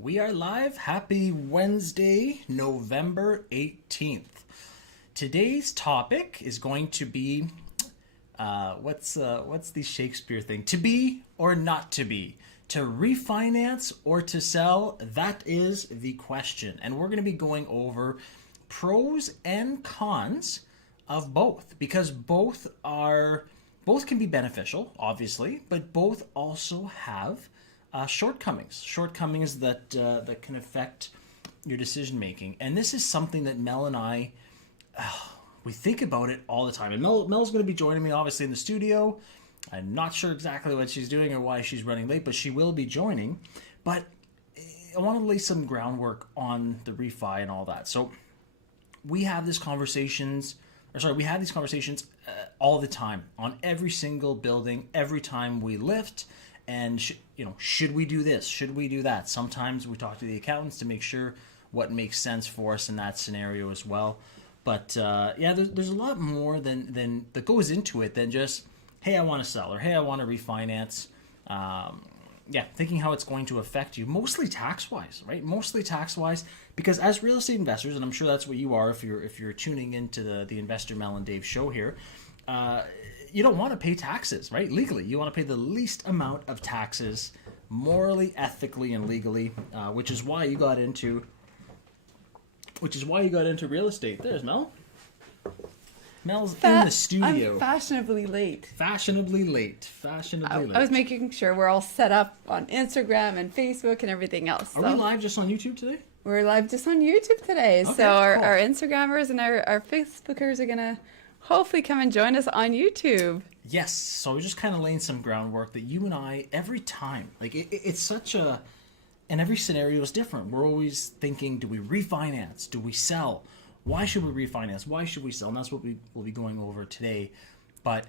We are live. Happy Wednesday, November 18th. Today's topic is going to be, what's the Shakespeare thing? To be or not to be? To refinance or to sell? That is the question. And we're going to be going over pros and cons of both, because both can be beneficial, obviously, but both also have shortcomings that can affect your decision making. And this is something that Mel and I we think about it all the time. And Mel's going to be joining me, obviously, in the studio. I'm not sure exactly what she's doing or why she's running late, but she will be joining. But I want to lay some groundwork on the refi and all that. So we have these conversations all the time on every single building, every time we lift. And should we do this? Should we do that? Sometimes we talk to the accountants to make sure what makes sense for us in that scenario as well. But there's a lot more than that goes into it than just, hey, I want to sell, or hey, I want to refinance. Thinking how it's going to affect you, mostly tax-wise, right? Mostly tax-wise, because as real estate investors, and I'm sure that's what you are if you're tuning into the Investor Mel and Dave show here, you don't want to pay taxes, right? Legally, you want to pay the least amount of taxes, morally, ethically, and legally, which is why you got into real estate. There's Mel. Mel's in the studio. I'm fashionably late. Fashionably late. I was making sure we're all set up on Instagram and Facebook and everything else. Are we live just on YouTube today? We're live just on YouTube today. Okay, so cool. our Instagrammers and our Facebookers are going to hopefully come and join us on YouTube. Yes. So we're just kind of laying some groundwork that you and I, every time, like it's such a, and every scenario is different. We're always thinking, do we refinance? Do we sell? Why should we refinance? Why should we sell? And that's what we will be going over today. But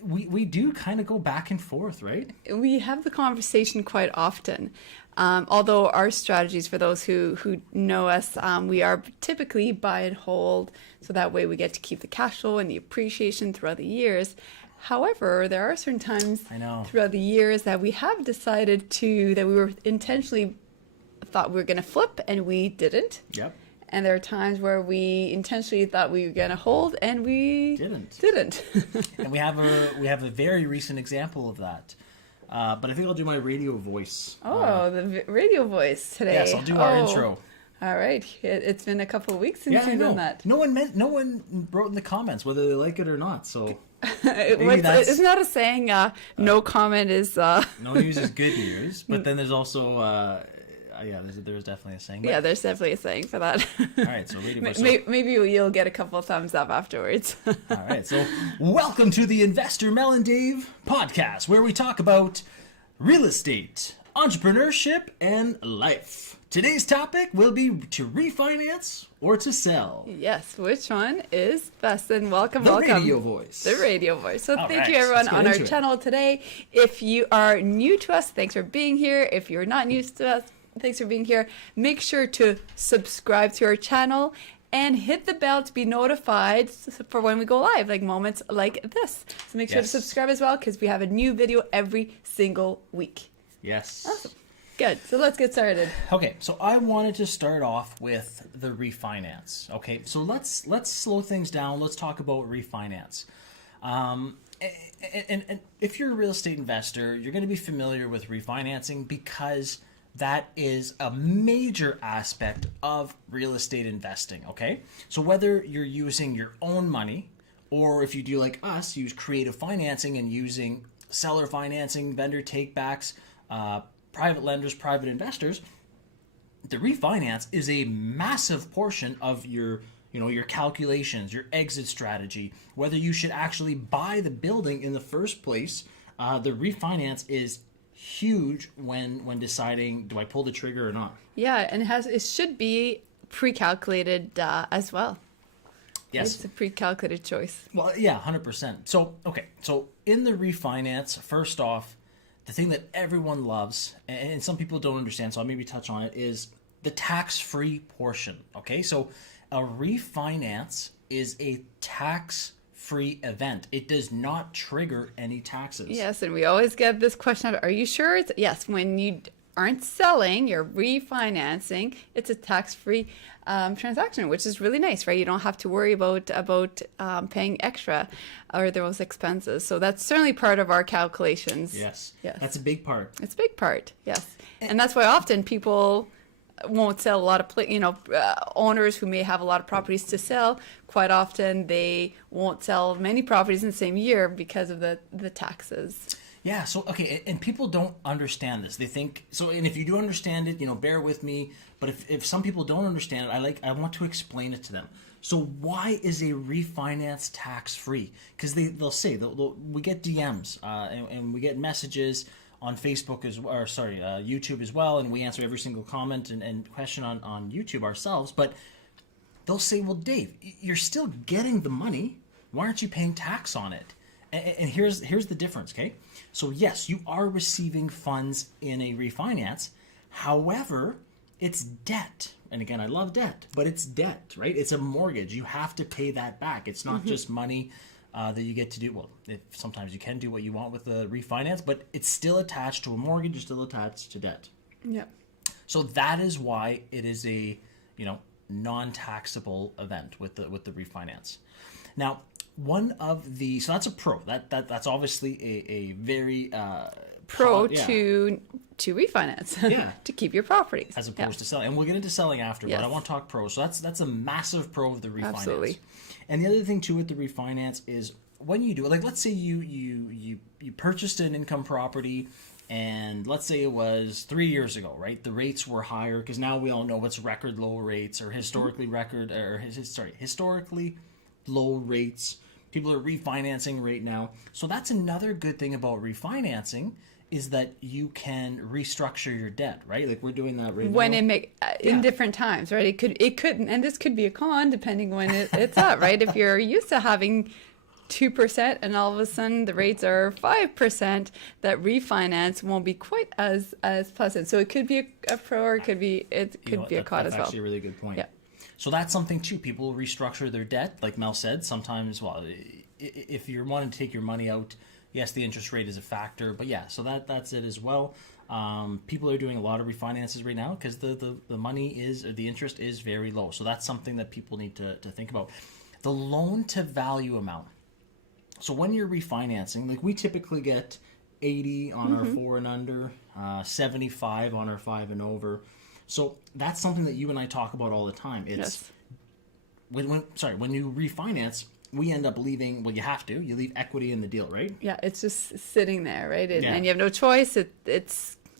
we do kind of go back and forth, right? We have the conversation quite often. Although our strategies, for those who know us, we are typically buy and hold, so that way we get to keep the cash flow and the appreciation throughout the years. However, there are certain times throughout the years that we have decided that we were intentionally thought we were going to flip and we didn't. Yep. And there are times where we intentionally thought we were going to hold and we didn't. And we have a very recent example of that. But I think I'll do my radio voice. The radio voice today. Yes, I'll do our intro. All right. It's been a couple of weeks since you've done that. No one wrote in the comments whether they like it or not. So isn't that a saying? No comment is. No news is good news. But then there's also. There's definitely a saying. Yeah, there's definitely a saying for that. All right, so radio voice. Maybe you'll get a couple of thumbs up afterwards. All right, so welcome to the Investor Mel and Dave podcast, where we talk about real estate, entrepreneurship, and life. Today's topic will be to refinance or to sell. Yes, which one is best? And welcome. The radio voice. The radio voice. So thank you, right, everyone, on our channel today. If you are new to us, thanks for being here. If you're not new to us, thanks for being here. Make sure to subscribe to our channel and hit the bell to be notified for when we go live, like moments like this. So make sure to subscribe as well, because we have a new video every single week. Yes. Awesome. Good. So let's get started. Okay, so I wanted to start off with the refinance. Okay, so let's slow things down. Let's talk about refinance. And if you're a real estate investor, you're going to be familiar with refinancing, because that is a major aspect of real estate investing, okay? So whether you're using your own money, or if you do like us, use creative financing and using seller financing, vendor takebacks, private lenders, private investors, the refinance is a massive portion of your calculations, your exit strategy, whether you should actually buy the building in the first place. The refinance is huge when deciding, do I pull the trigger or not? Yeah, and it should be pre-calculated as well. Yes. It's a pre-calculated choice. Well, yeah, 100%. So in the refinance, first off, the thing that everyone loves, and some people don't understand, so I'll maybe touch on it, is the tax-free portion, okay? So a refinance is a tax-free event. It does not trigger any taxes. Yes, and we always get this question, are you sure? Yes, when you aren't selling, you're refinancing. It's a tax-free transaction, which is really nice, right? You don't have to worry about paying extra or those expenses. So that's certainly part of our calculations. Yes. Yes. That's a big part. It's a big part, yes. And that's why often people won't sell a lot of, owners who may have a lot of properties to sell, quite often they won't sell many properties in the same year because of the taxes. Yeah, so okay, and people don't understand this. They think so, and if you do understand it, bear with me. But if some people don't understand it, I want to explain it to them. So why is a refinance tax free? Because they'll say we get DMs and we get messages on Facebook YouTube as well, and we answer every single comment and question on YouTube ourselves. But they'll say, well, Dave, you're still getting the money. Why aren't you paying tax on it? And here's the difference, okay? So yes, you are receiving funds in a refinance. However, it's debt. And again, I love debt, but it's debt, right? It's a mortgage. You have to pay that back. It's not just money that you get to do. Well, sometimes you can do what you want with the refinance, but it's still attached to a mortgage. It's still attached to debt. Yeah. So that is why it is a non-taxable event with the refinance. Now, so that's a pro. That's obviously a very pro to refinance. Yeah. To keep your properties as opposed to selling. And we'll get into selling after, Yes. but I want to talk pro. So that's a massive pro of the refinance. Absolutely. And the other thing too with the refinance is when you do it, like let's say you purchased an income property, and let's say it was 3 years ago, right? The rates were higher because now we all know what's record low rates or historically low rates. People are refinancing right now. So that's another good thing about refinancing is that you can restructure your debt, right? Like we're doing that right when now. In different times, right? It could, and this could be a con depending when it's at, right? If you're used to having 2% and all of a sudden the rates are 5%, that refinance won't be quite as pleasant. So it could be a pro or it could be a con as well. That's actually a really good point. Yeah. So that's something too. People restructure their debt, like Mel said. Sometimes, if you're wanting to take your money out, yes, the interest rate is a factor. But yeah, so that's it as well. People are doing a lot of refinances right now because the interest is very low. So that's something that people need to think about. The loan to value amount. So when you're refinancing, like we typically get 80 on our 4 and under, 75 on our 5 and over. So that's something that you and I talk about all the time. It's yes. when you refinance, we end up leaving. Well, you leave equity in the deal, right? Yeah, it's just sitting there, right? And you have no choice.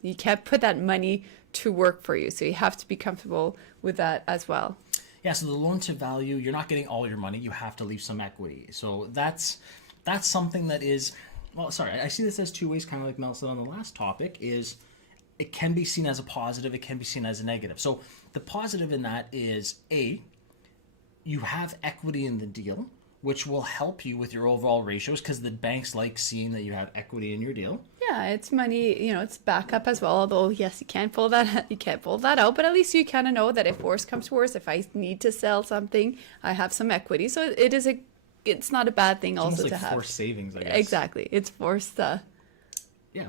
You can't put that money to work for you, so you have to be comfortable with that as well. Yeah. So the loan to value, you're not getting all your money. You have to leave some equity. So that's something that is. Well, sorry, I see this as two ways, kind of like Mel said on the last topic. Is it can be seen as a positive, it can be seen as a negative. So the positive in that is you have equity in the deal, which will help you with your overall ratios because the banks like seeing that you have equity in your deal. Yeah, it's money, it's backup as well. Although yes, you can't pull that out, but at least you kind of know that if worse comes to worse, if I need to sell something, I have some equity. So it's not a bad thing also like to have. Forced savings, I guess. Exactly, it's forced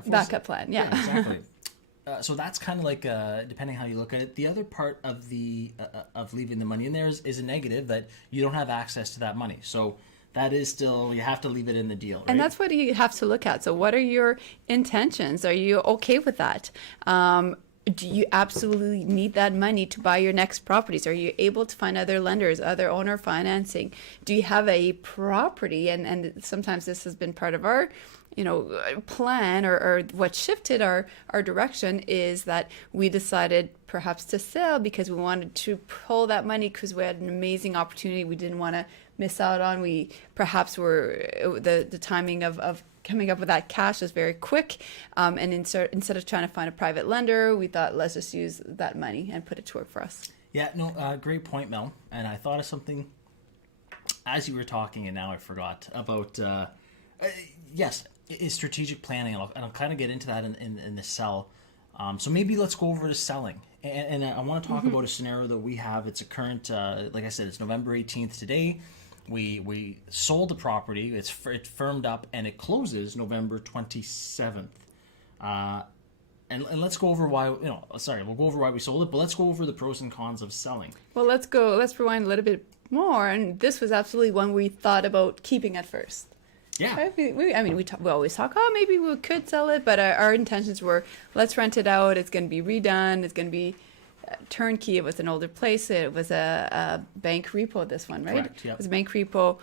backup plan. Yeah, exactly. So that's kind of like depending how you look at it. The other part of the of leaving the money in there is a negative that you don't have access to that money. So that is still, you have to leave it in the deal, right? And that's what you have to look at. So what are your intentions? Are you okay with that? Do you absolutely need that money to buy your next properties? Are you able to find other lenders, other owner financing? Do you have a property? And sometimes this has been part of our plan or what shifted our direction is that we decided perhaps to sell because we wanted to pull that money because we had an amazing opportunity we didn't want to miss out on. We perhaps were the timing of coming up with that cash was very quick, and instead of trying to find a private lender, we thought let's just use that money and put it to work for us. Yeah, no, great point, Mel. And I thought of something as you were talking, and now I forgot about. Yes, is strategic planning, and I'll kind of get into that in the sell. So maybe let's go over to selling, and I want to talk about a scenario that we have. It's a current, like I said, it's November 18th today. We sold the property. It firmed up, and it closes November 27th. and let's go over why, we'll go over why we sold it, but let's go over the pros and cons of selling. Well, let's rewind a little bit more. And this was absolutely one we thought about keeping at first. Yeah. Right? We always talk, oh, maybe we could sell it, but our intentions were, let's rent it out. It's going to be redone. It's going to be turnkey. It was an older place. It was a bank repo, this one, right? Correct, yep. It was a bank repo.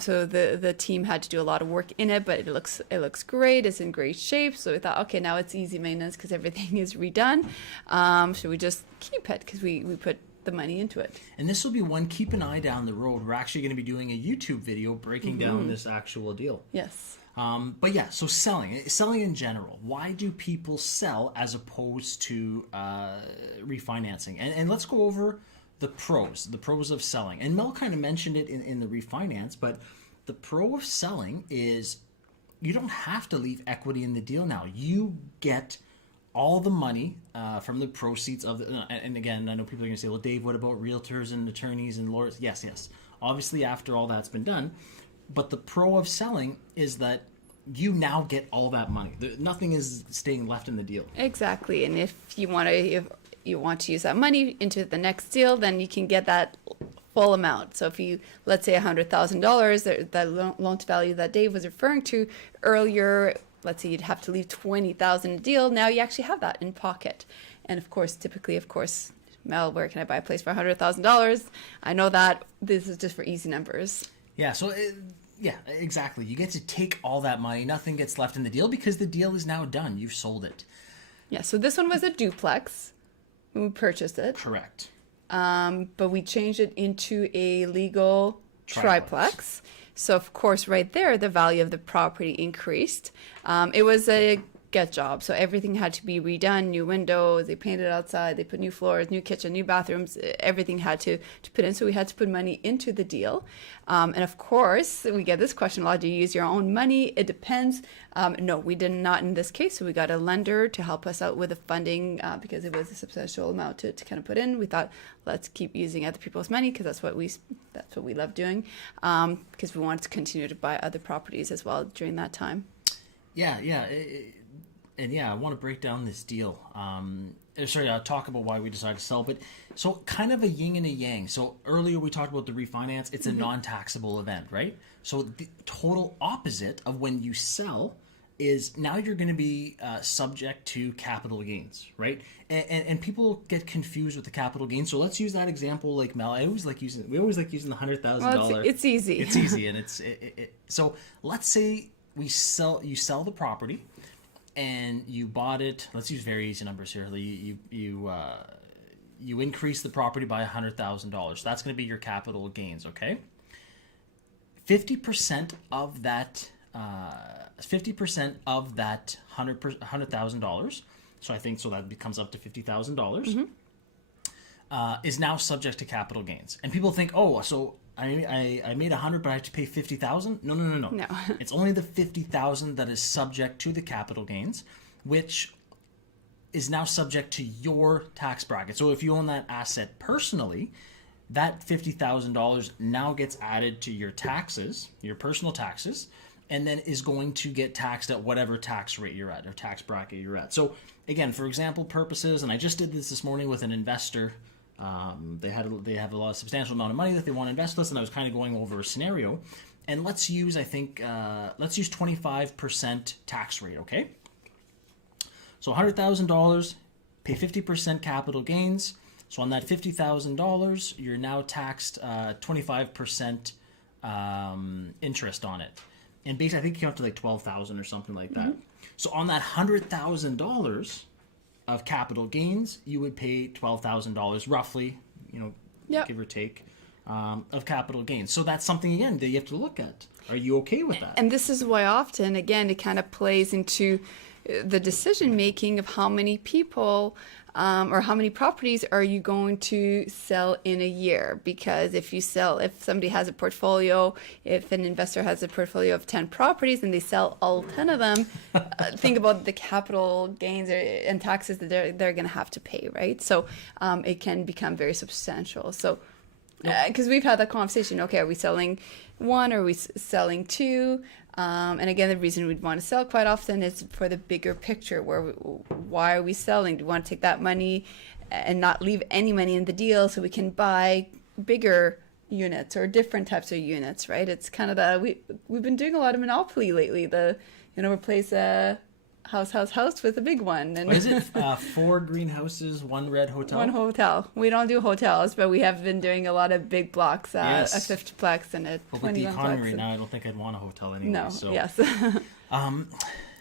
So the team had to do a lot of work in it, but it looks great. It's in great shape. So we thought, okay, now it's easy maintenance because everything is redone. Should we just keep it because we put the money into it? And this will be one, keep an eye down the road. We're actually going to be doing a YouTube video breaking down this actual deal. Yes. But yeah, so selling in general. Why do people sell as opposed to refinancing? And let's go over the pros of selling. And Mel kind of mentioned it in the refinance, but the pro of selling is you don't have to leave equity in the deal now. You get all the money from the proceeds of the, and again, I know people are going to say, well, Dave, what about realtors and attorneys and lawyers? Yes. Obviously, after all that's been done. But the pro of selling is that you now get all that money. Nothing is staying left in the deal. Exactly. And if you want to use that money into the next deal, then you can get that full amount. So if you, let's say $100,000, that loan to value that Dave was referring to earlier, let's say you'd have to leave $20,000 a deal. Now you actually have that in pocket. And of course, typically, Mel, where can I buy a place for $100,000? I know that this is just for easy numbers. Yeah, so yeah, exactly. You get to take all that money. Nothing gets left in the deal because the deal is now done. You've sold it. Yeah, so this one was a duplex when we purchased it. Correct. But we changed it into a legal triplex. So, of course, right there, the value of the property increased. It was a get job. So everything had to be redone, new windows, they painted outside, they put new floors, new kitchen, new bathrooms, everything had to put in. So we had to put money into the deal. And of course, we get this question a lot, do you use your own money? It depends. No, we did not in this case. So we got a lender to help us out with the funding because it was a substantial amount to kind of put in. We thought, let's keep using other people's money because that's what we love doing because we wanted to continue to buy other properties as well during that time. Yeah. And I want to break down this deal. I'll talk about why we decided to sell. But so kind of a yin and a yang. So earlier we talked about the refinance. It's a non-taxable event, right? So the total opposite of when you sell is now you're going to be subject to capital gains, right? And people get confused with the capital gains. So let's use that example like Mel. We always like using the $100,000. Well, it's easy. It's easy, and so let's say you sell the property. And you bought it. Let's use very easy numbers here. You increase the property by $100,000. That's going to be your capital gains. Okay. 50% of that. 50% of that $100,000. So I think that becomes up to $50,000. Is now subject to capital gains. And people think, oh, so I made 100, but I have to pay 50,000. No. No. It's only the 50,000 that is subject to the capital gains, which is now subject to your tax bracket. So if you own that asset personally, that $50,000 now gets added to your taxes, your personal taxes, and then is going to get taxed at whatever tax rate you're at or tax bracket you're at. So again, for example purposes, and I just did this morning with an investor. They have a substantial amount of money that they want to invest with, and I was kind of going over a scenario. And let's use 25% tax rate, okay? So $100,000, pay 50% capital gains. So on that $50,000, you're now taxed 25% interest on it. And basically, I think it came up to like $12,000 or something like that. So on that $100,000 of capital gains, you would pay $12,000 roughly, give or take, of capital gains. So that's something, again, that you have to look at. Are you okay with that? And this is why often, again, it kind of plays into the decision making of how many people or how many properties are you going to sell in a year? Because if somebody has a portfolio, if an investor has a portfolio of 10 properties and they sell all 10 of them, think about the capital gains and taxes that they're going to have to pay, right? So it can become very substantial. So because we've had that conversation, okay, are we selling one? Are we selling two? And again, the reason we'd want to sell quite often is for the bigger picture. Why are we selling? Do we want to take that money and not leave any money in the deal so we can buy bigger units or different types of units, right? It's kind of we've been doing a lot of Monopoly lately. Replace a house with a big one. And What is it? 4 greenhouses, 1 red hotel? one hotel. We don't do hotels, but we have been doing a lot of big blocks, Yes. a 50-plex and a 21-plex. But with the economy right now, I don't think I'd want a hotel anyway. No, So. yes.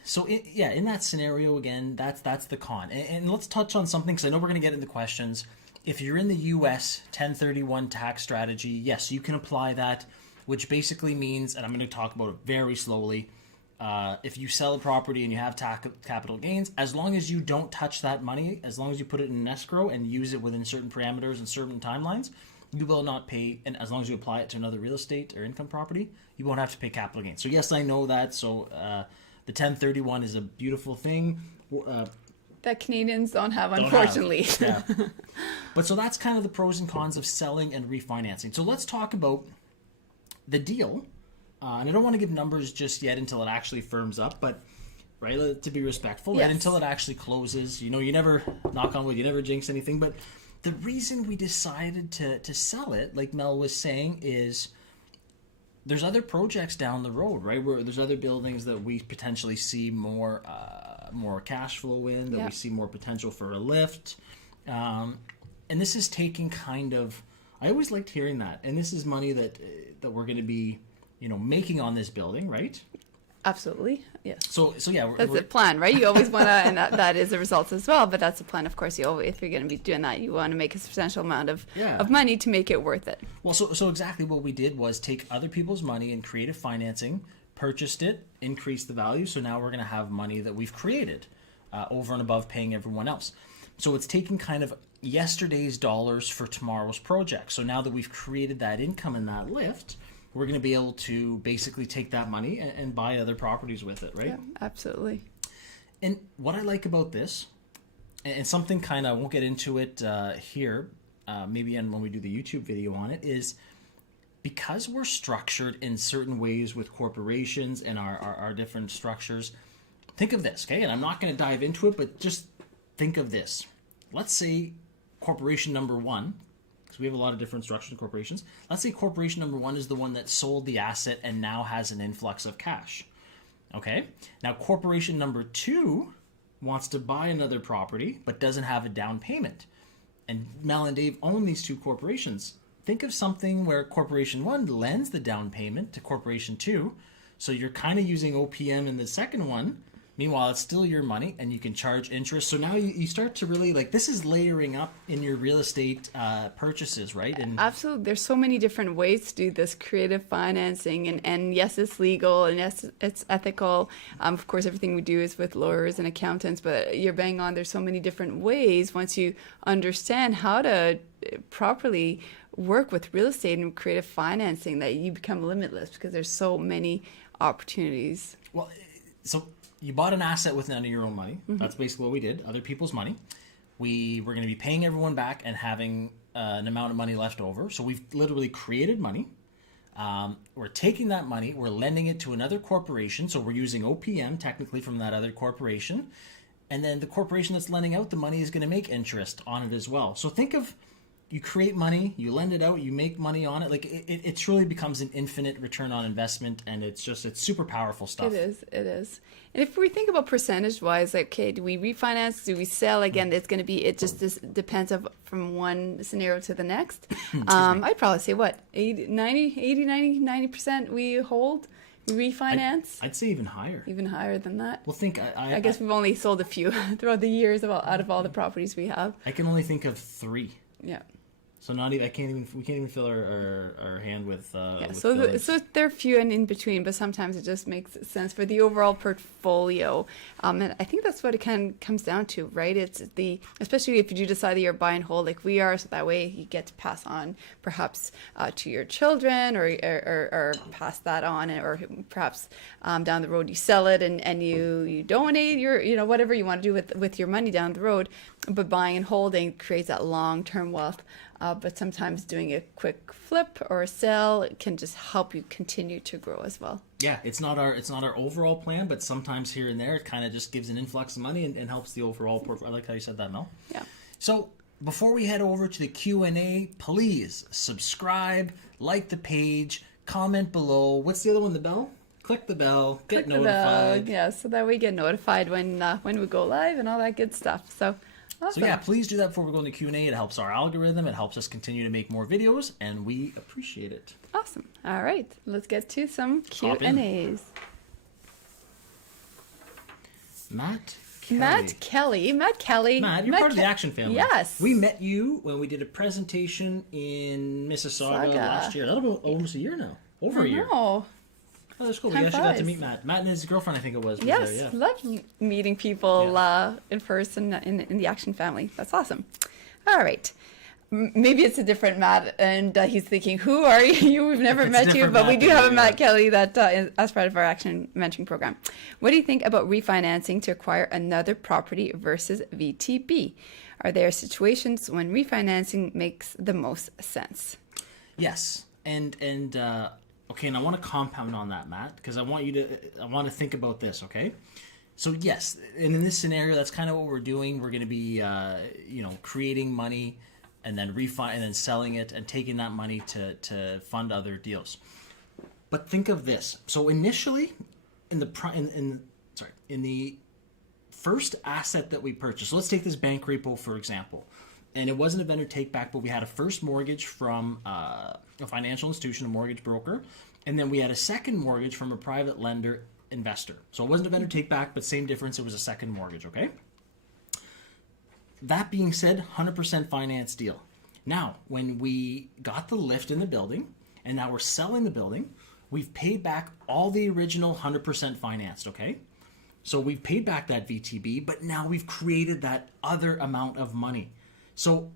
So in that scenario, again, that's the con. And let's touch on something, because I know we're going to get into questions. If you're in the U.S. 1031 tax strategy, yes, you can apply that, which basically means, and I'm going to talk about it very slowly, if you sell a property and you have capital gains, as long as you don't touch that money, as long as you put it in an escrow and use it within certain parameters and certain timelines, you will not pay, and as long as you apply it to another real estate or income property, you won't have to pay capital gains. So yes, I know that. So the 1031 is a beautiful thing. That Canadians don't have, unfortunately. Yeah. But so that's kind of the pros and cons of selling and refinancing. So let's talk about the deal. And I don't want to give numbers just yet until it actually firms up, but right, to be respectful, Yes. right, until it actually closes. You never, knock on wood, you never jinx anything. But the reason we decided to sell it, like Mel was saying, is there's other projects down the road, right? Where there's other buildings that we potentially see more cash flow in, that we see more potential for a lift. And this is taking kind of, I always liked hearing that. And this is money that we're going to be, making on this building, right? Absolutely, yes. So yeah, That's the plan, right? You always want to, and that is the results as well. But that's the plan, of course. If you're going to be doing that, you want to make a substantial amount of money to make it worth it. Well, so exactly what we did was take other people's money and creative financing, purchased it, increased the value. So now we're going to have money that we've created over and above paying everyone else. So it's taking kind of yesterday's dollars for tomorrow's project. So now that we've created that income and that lift, we're going to be able to basically take that money and buy other properties with it, right? Yeah, absolutely. And what I like about this, and something kind of, I won't get into it here, maybe when we do the YouTube video on it, is because we're structured in certain ways with corporations and our different structures. Think of this, okay? And I'm not going to dive into it, but just think of this. Let's say corporation number 1, because we have a lot of different structures and corporations. Let's say corporation number 1 is the one that sold the asset and now has an influx of cash. Okay? Now corporation number 2 wants to buy another property but doesn't have a down payment. And Mel and Dave own these 2 corporations. Think of something where corporation 1 lends the down payment to corporation 2. So you're kind of using OPM in the second one. Meanwhile, it's still your money and you can charge interest. So now you start to really, this is layering up in your real estate purchases, right? And absolutely. There's so many different ways to do this creative financing. And yes, it's legal, and yes, it's ethical. Of course, everything we do is with lawyers and accountants, but you're bang on. There's so many different ways once you understand how to properly work with real estate and creative financing that you become limitless, because there's so many opportunities. Well, so you bought an asset with none of your own money. Mm-hmm. That's basically what we did. Other people's money. We were going to be paying everyone back and having an amount of money left over. So we've literally created money. We're taking that money. We're lending it to another corporation. So we're using OPM technically from that other corporation. And then the corporation that's lending out the money is going to make interest on it as well. So think of, you create money, you lend it out, you make money on it. It truly becomes an infinite return on investment, and it's super powerful stuff. It is. And if we think about percentage-wise, okay, do we refinance, do we sell? Again, it just depends from one scenario to the next. I'd probably say, 90% we hold, we refinance? I'd say even higher. Even higher than that? Well, think, I guess we've only sold a few throughout the years out of all the properties we have. I can only think of 3. Yeah. So we can't even fill our hand with. So there are few and in between, but sometimes it just makes sense for the overall portfolio. And I think that's what it comes down to, right? It's especially if you do decide that you're buy and hold like we are, so that way you get to pass on perhaps to your children or pass that on, or perhaps down the road you sell it and you donate your whatever you want to do with your money down the road. But buying and holding creates that long-term wealth. But sometimes doing a quick flip or a sell can just help you continue to grow as well. Yeah, it's not our overall plan, but sometimes here and there it kind of just gives an influx of money and helps the overall portfolio. I like how you said that, Mel. Yeah. So before we head over to the Q&A, please subscribe, like the page, comment below. What's the other one? The bell? Click the bell, get notified. Yeah, so that we get notified when we go live and all that good stuff. So awesome. So yeah, please do that before we go into Q&A. It helps our algorithm. It helps us continue to make more videos, and we appreciate it. Awesome. All right, let's get to some Hop in. Q&As. Matt Kelly. Matt, you're part of the Action family. Yes. We met you when we did a presentation in Mississauga last year. That'll be almost a year now. Over a year. Oh, Oh, that's cool. We Time actually got to flies. meet Matt. Matt and his girlfriend, I think it was. yes. There, yeah. Love meeting people in person in the Action family. That's awesome. All right. Maybe it's a different Matt, and he's thinking, "Who are you? We've never It's met you." different But we Matt do than have a you, Matt yeah. Kelly that is as part of our Action mentoring program. What do you think about refinancing to acquire another property versus VTB? Are there situations when refinancing makes the most sense? Yes, and okay, and I want to compound on that, Matt, because I want to think about this. Okay, so yes, and in this scenario, that's kind of what we're doing. We're going to be creating money and then and then selling it and taking that money to fund other deals. But think of this. So initially, in the first asset that we purchased, so let's take this bank repo for example. And it wasn't a vendor take back, but we had a first mortgage from a financial institution, a mortgage broker, and then we had a second mortgage from a private lender investor. So it wasn't a vendor take back, but same difference, it was a second mortgage, okay? That being said, 100% finance deal. Now, when we got the lift in the building, and now we're selling the building, we've paid back all the original 100% financed, okay? So we've paid back that VTB, but now we've created that other amount of money. So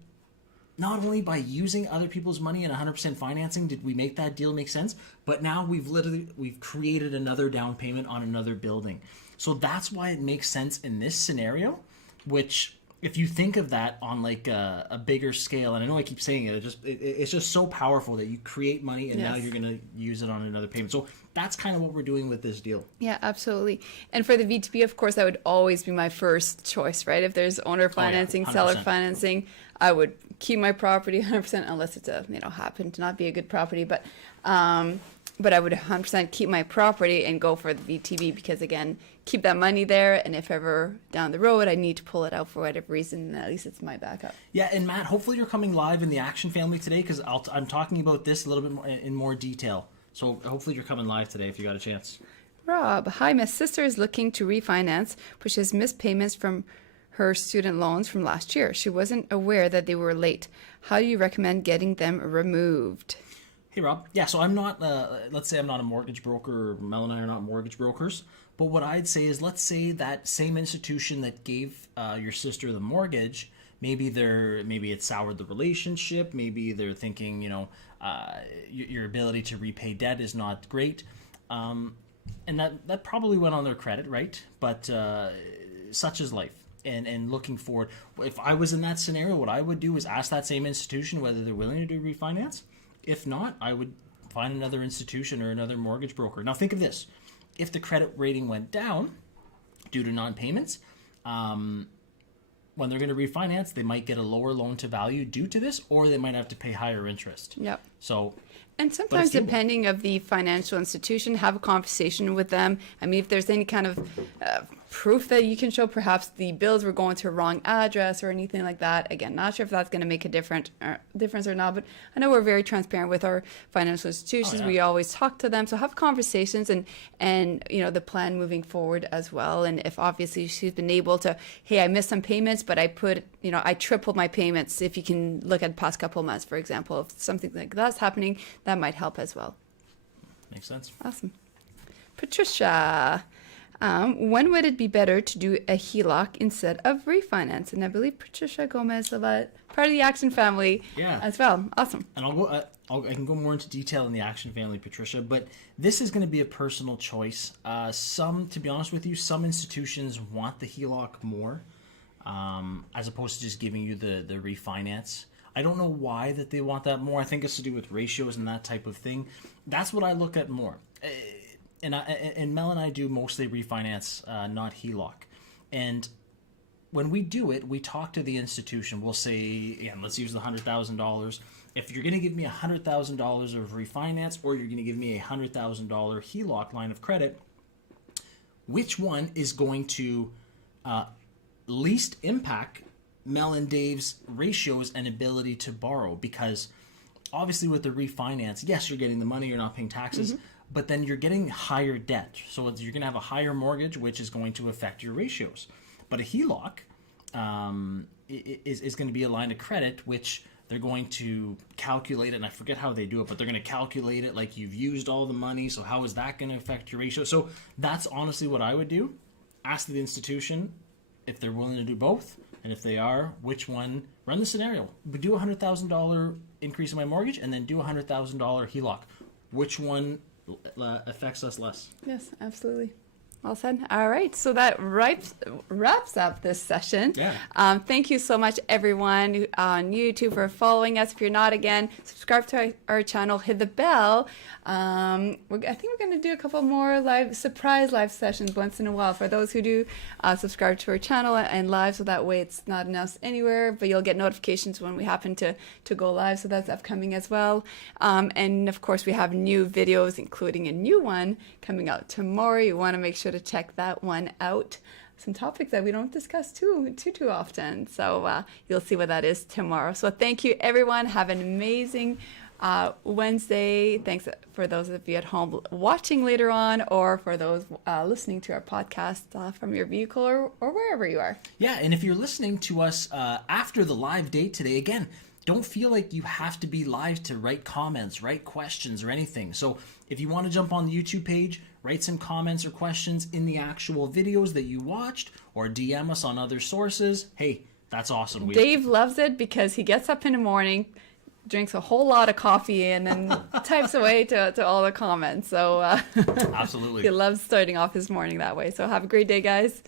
not only by using other people's money and 100% financing did we make that deal make sense, but now we've created another down payment on another building. So that's why it makes sense in this scenario, which if you think of that on like a bigger scale, and I know I keep saying it, it's just so powerful that you create money and now you're going to use it on another payment. So that's kind of what we're doing with this deal. Yeah, absolutely. And for the VTB, of course, that would always be my first choice, right? If there's owner financing, 100%. seller financing, I would keep my property 100% unless it's happen to not be a good property. But I would 100% keep my property and go for the VTB because, again, keep that money there. And if ever down the road I need to pull it out for whatever reason, at least it's my backup. Yeah, and Matt, hopefully you're coming live in the Action family today because I'm talking about this a little bit more in more detail. So hopefully you're coming live today if you got a chance. Rob, hi, my sister is looking to refinance, but she has missed payments from her student loans from last year. She wasn't aware that they were late. How do you recommend getting them removed? Hey, Rob. Yeah, so I'm not, let's say I'm not a mortgage broker, or Mel and I are not mortgage brokers, but what I'd say is let's say that same institution that gave your sister the mortgage, maybe it soured the relationship, maybe they're thinking, your ability to repay debt is not great, and that probably went on their credit, right? But such is life. And looking forward, if I was in that scenario, what I would do is ask that same institution whether they're willing to do refinance. If not, I would find another institution or another mortgage broker. Now think of this. If the credit rating went down due to non-payments, when they're going to refinance, they might get a lower loan to value due to this, or they might have to pay higher interest. Yep. So, and sometimes, depending of the financial institution, have a conversation with them. I mean, if there's any kind of proof that you can show, perhaps the bills were going to a wrong address or anything like that. Again, not sure if that's going to make a difference or not, but I know we're very transparent with our financial institutions. Oh, yeah. We always talk to them, so have conversations and the plan moving forward as well. And if obviously she's been able to, hey, I missed some payments, but I tripled my payments. If you can look at the past couple of months, for example, if something like that's happening, that might help as well. Makes sense. Awesome. Patricia, when would it be better to do a HELOC instead of refinance? And I believe Patricia Gomez is part of the Action family as well. Awesome. And I can go more into detail in the Action family, Patricia, but this is going to be a personal choice. To be honest with you, some institutions want the HELOC more as opposed to just giving you the refinance. I don't know why that they want that more. I think it's to do with ratios and that type of thing. That's what I look at more. and Mel and I do mostly refinance, not HELOC. And when we do it, we talk to the institution. We'll say, again, let's use the $100,000. If you're going to give me $100,000 of refinance, or you're going to give me a $100,000 HELOC line of credit, which one is going to least impact Mel and Dave's ratios and ability to borrow? Because obviously with the refinance, yes, you're getting the money, you're not paying taxes, but then you're getting higher debt. So you're going to have a higher mortgage, which is going to affect your ratios. But a HELOC is going to be a line of credit, which they're going to calculate it, and I forget how they do it, but they're going to calculate it like you've used all the money, so how is that going to affect your ratio? So that's honestly what I would do. Ask the institution if they're willing to do both, and if they are, which one. Run the scenario. We do a $100,000 increase in my mortgage, and then do a $100,000 HELOC. Which one affects us less? Yes, absolutely. Well said. All right. So that wraps up this session. Yeah. Thank you so much, everyone on YouTube, for following us. If you're not, again, subscribe to our channel, hit the bell. I think we're going to do a couple more surprise live sessions once in a while for those who do subscribe to our channel and live, so that way it's not announced anywhere, but you'll get notifications when we happen to go live. So that's upcoming as well. And of course, we have new videos, including a new one coming out tomorrow. You want to make sure to check that one out. Some topics that we don't discuss too often. So you'll see what that is tomorrow. So thank you, everyone. Have an amazing Wednesday. Thanks for those of you at home watching later on, or for those listening to our podcast from your vehicle or wherever you are. Yeah, and if you're listening to us after the live date today, again, don't feel like you have to be live to write comments, write questions, or anything. So if you want to jump on the YouTube page, write some comments or questions in the actual videos that you watched, or DM us on other sources. Hey, that's awesome. Dave loves it because he gets up in the morning, drinks a whole lot of coffee, and then types away to all the comments. So absolutely, he loves starting off his morning that way. So have a great day, guys.